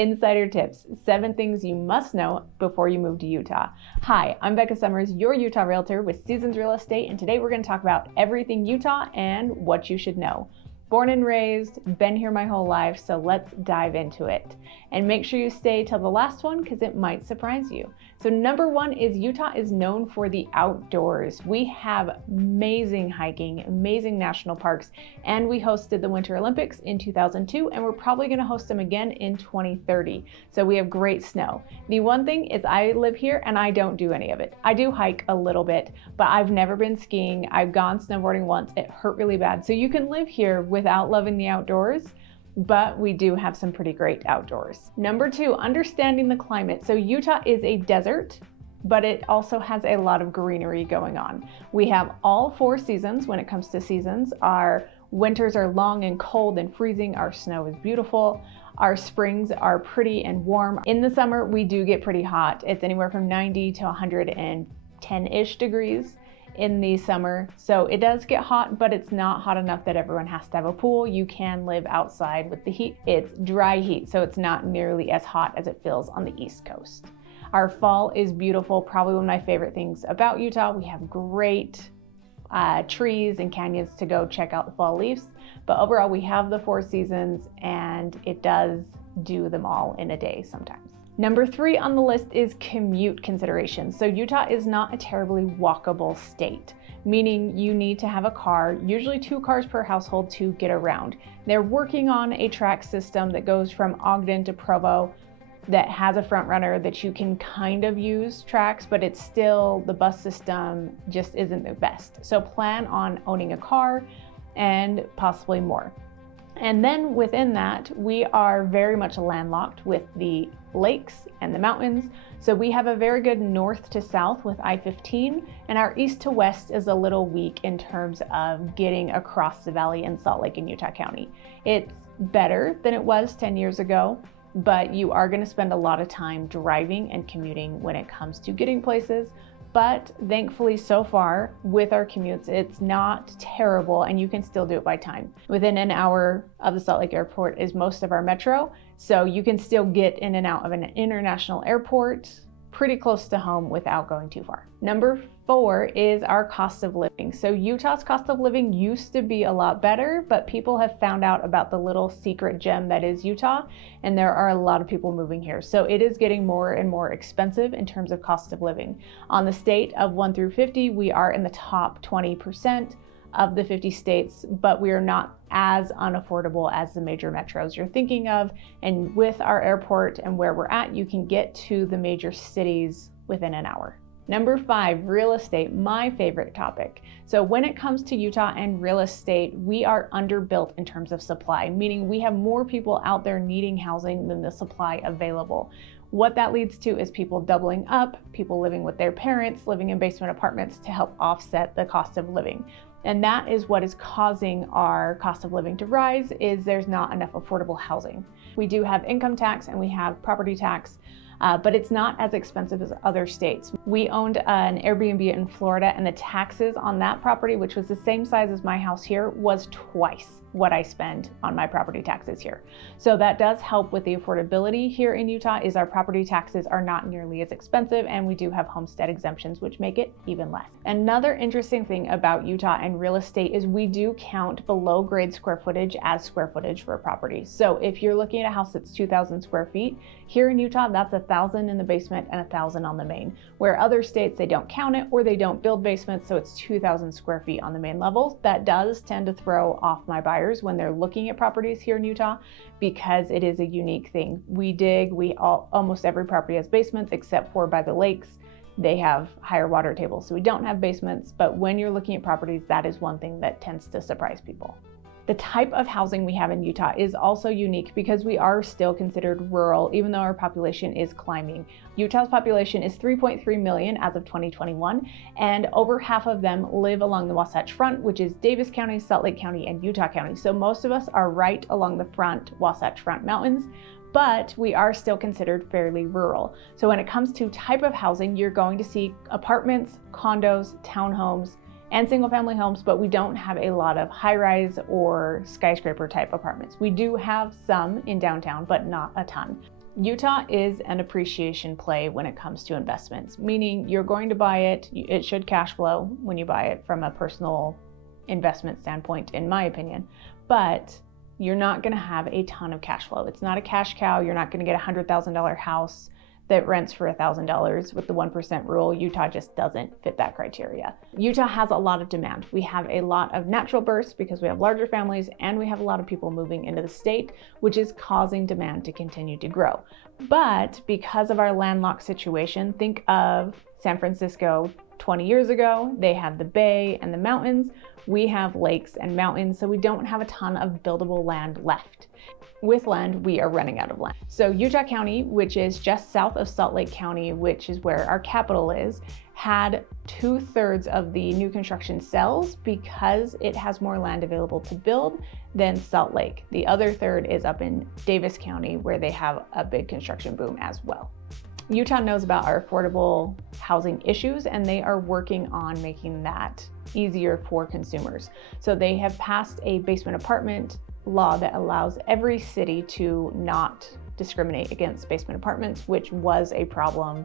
Insider Tips, 7 things you must know before you move to Utah. Hi, I'm Becca Summers, your Utah Realtor with Seasons Real Estate, and today we're going to talk about everything Utah and what you should know. Born and raised, been here my whole life, so let's dive into it. And make sure you stay till the last one because it might surprise you. So number 1 is Utah is known for the outdoors. We have amazing hiking, amazing national parks, and we hosted the Winter Olympics in 2002, and we're probably going to host them again in 2030. So we have great snow. The one thing is I live here and I don't do any of it. I do hike a little bit, but I've never been skiing. I've gone snowboarding once. It hurt really bad. So you can live here without loving the outdoors, but we do have some pretty great outdoors. Number 2, understanding the climate. So Utah is a desert, but it also has a lot of greenery going on. We have all 4 seasons when it comes to seasons. Our winters are long and cold and freezing. Our snow is beautiful. Our springs are pretty and warm. In the summer, we do get pretty hot. It's anywhere from 90 to 110-ish degrees in the summer. So it does get hot, but it's not hot enough that everyone has to have a pool. You can live outside with the heat. It's dry heat, so it's not nearly as hot as it feels on the East Coast. Our fall is beautiful. Probably one of my favorite things about Utah. We have great trees and canyons to go check out the fall leaves. But overall, we have the 4 seasons and it does do them all in a day sometimes. Number 3 on the list is commute considerations. So Utah is not a terribly walkable state, meaning you need to have a car, usually 2 cars per household to get around. They're working on a track system that goes from Ogden to Provo that has a front runner that you can kind of use tracks, but it's still, the bus system just isn't the best. So plan on owning a car and possibly more. And then within that, we are very much landlocked with the lakes and the mountains. So we have a very good north to south with I-15, and our east to west is a little weak in terms of getting across the valley in Salt Lake and Utah County. It's better than it was 10 years ago, but you are going to spend a lot of time driving and commuting when it comes to getting places. But thankfully so far with our commutes, it's not terrible and you can still do it by time. Within an hour of the Salt Lake Airport is most of our metro, so you can still get in and out of an international airport pretty close to home without going too far. Number 4 is our cost of living. So Utah's cost of living used to be a lot better, but people have found out about the little secret gem that is Utah, and there are a lot of people moving here. So it is getting more and more expensive in terms of cost of living. On the state of 1 through 50, we are in the top 20% of the 50 states, but we are not as unaffordable as the major metros you're thinking of. And with our airport and where we're at, you can get to the major cities within an hour. Number 5, real estate, my favorite topic. So when it comes to Utah and real estate, we are underbuilt in terms of supply, meaning we have more people out there needing housing than the supply available. What that leads to is people doubling up, people living with their parents, living in basement apartments to help offset the cost of living. And that is what is causing our cost of living to rise, is there's not enough affordable housing. We do have income tax and we have property tax, but it's not as expensive as other states. We owned an Airbnb in Florida, and the taxes on that property, which was the same size as my house here, was twice what I spend on my property taxes here. So that does help with the affordability here in Utah, is our property taxes are not nearly as expensive, and we do have homestead exemptions, which make it even less. Another interesting thing about Utah and real estate is we do count below grade square footage as square footage for a property. So if you're looking at a house that's 2,000 square feet, here in Utah, that's 1,000 in the basement and 1,000 on the main. Where other states, they don't count it or they don't build basements, so it's 2,000 square feet on the main level. That does tend to throw off my buyers when they're looking at properties here in Utah, because it is a unique thing. Almost every property has basements except for by the lakes. They have higher water tables, so we don't have basements. But when you're looking at properties, that is one thing that tends to surprise people. The type of housing we have in Utah is also unique because we are still considered rural, even though our population is climbing. Utah's population is 3.3 million as of 2021, and over half of them live along the Wasatch Front, which is Davis County, Salt Lake County, and Utah County. So most of us are right along the front Wasatch Front mountains, but we are still considered fairly rural. So when it comes to type of housing, you're going to see apartments, condos, townhomes, and single family homes, but we don't have a lot of high-rise or skyscraper type apartments. We do have some in downtown, but not a ton. Utah is an appreciation play when it comes to investments, meaning you're going to buy it, it should cash flow when you buy it from a personal investment standpoint, in my opinion, but you're not going to have a ton of cash flow. It's not a cash cow. You're not going to get a $100,000 house that rents for $1,000 with the 1% rule. Utah just doesn't fit that criteria. Utah has a lot of demand. We have a lot of natural births because we have larger families and we have a lot of people moving into the state, which is causing demand to continue to grow. But because of our landlocked situation, think of San Francisco 20 years ago. They had the bay and the mountains. We have lakes and mountains, so we don't have a ton of buildable land left. With land, we are running out of land. So Utah County, which is just south of Salt Lake County, which is where our capital is, had 2/3 of the new construction sells because it has more land available to build than Salt Lake. The other third is up in Davis County, where they have a big construction boom as well. Utah knows about our affordable housing issues, and they are working on making that easier for consumers. So they have passed a basement apartment law that allows every city to not discriminate against basement apartments, which was a problem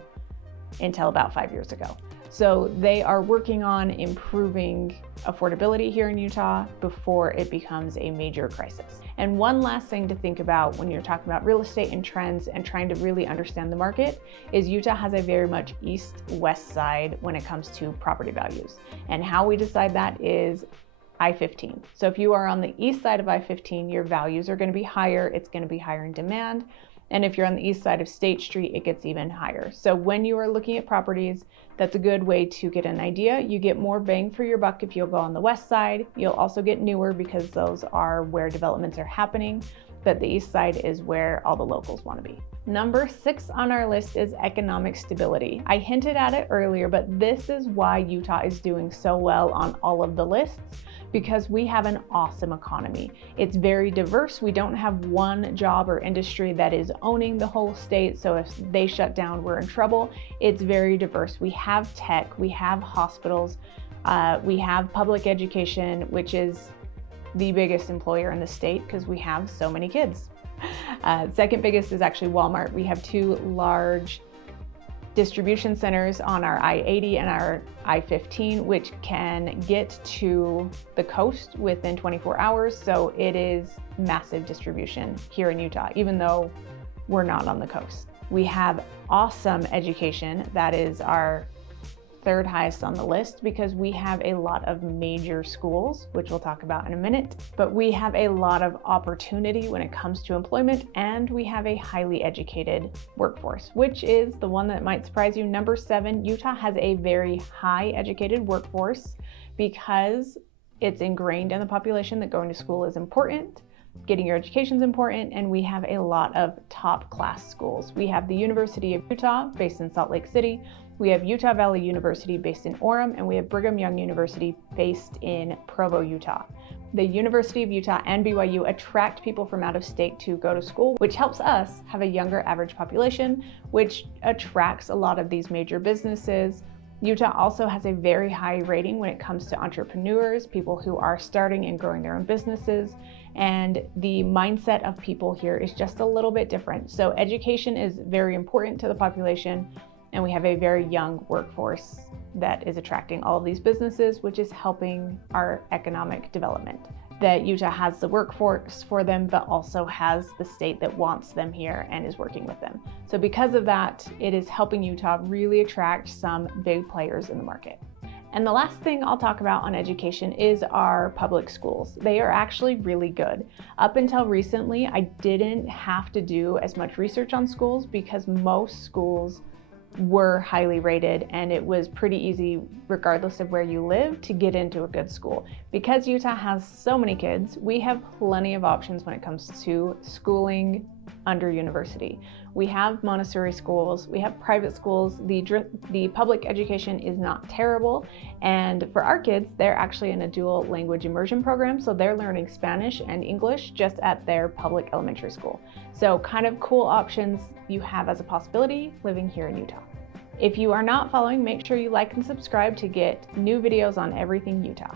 until about 5 years ago. So they are working on improving affordability here in Utah before it becomes a major crisis. And one last thing to think about when you're talking about real estate and trends and trying to really understand the market is Utah has a very much east-west side when it comes to property values. And how we decide that is I-15. So if you are on the east side of I-15, your values are going to be higher. It's going to be higher in demand. And if you're on the east side of State Street, it gets even higher. So when you are looking at properties, that's a good way to get an idea. You get more bang for your buck if you'll go on the west side. You'll also get newer because those are where developments are happening. But the east side is where all the locals want to be. Number 6 on our list is economic stability. I hinted at it earlier, but this is why Utah is doing so well on all of the lists, because we have an awesome economy. It's very diverse. We don't have one job or industry that is owning the whole state, so if they shut down, we're in trouble. It's very diverse. We have tech, we have hospitals, we have public education, which is the biggest employer in the state because we have so many kids. Second biggest is actually Walmart. We have 2 large distribution centers on our I-80 and our I-15, which can get to the coast within 24 hours. So it is massive distribution here in Utah, even though we're not on the coast. We have awesome education. That is our 3rd highest on the list because we have a lot of major schools, which we'll talk about in a minute, but we have a lot of opportunity when it comes to employment, and we have a highly educated workforce, which is the one that might surprise you. Number 7, Utah has a very high educated workforce because it's ingrained in the population that going to school is important. Getting your education is important, and we have a lot of top class schools. We have the University of Utah based in Salt Lake City. We have Utah Valley University based in Orem, and we have Brigham Young University based in Provo, Utah. The University of Utah and BYU attract people from out of state to go to school, which helps us have a younger average population, which attracts a lot of these major businesses. Utah also has a very high rating when it comes to entrepreneurs, people who are starting and growing their own businesses, and the mindset of people here is just a little bit different. So education is very important to the population, and we have a very young workforce that is attracting all of these businesses, which is helping our economic development. That Utah has the workforce for them, but also has the state that wants them here and is working with them. So because of that, it is helping Utah really attract some big players in the market. And the last thing I'll talk about on education is our public schools. They are actually really good. Up until recently, I didn't have to do as much research on schools because most schools were highly rated, and it was pretty easy, regardless of where you live, to get into a good school. Because Utah has so many kids, we have plenty of options when it comes to schooling under university. We have Montessori schools, we have private schools, the public education is not terrible, and for our kids, they're actually in a dual language immersion program, so they're learning Spanish and English just at their public elementary school. So kind of cool options you have as a possibility living here in Utah. If you are not following, make sure you like and subscribe to get new videos on everything Utah.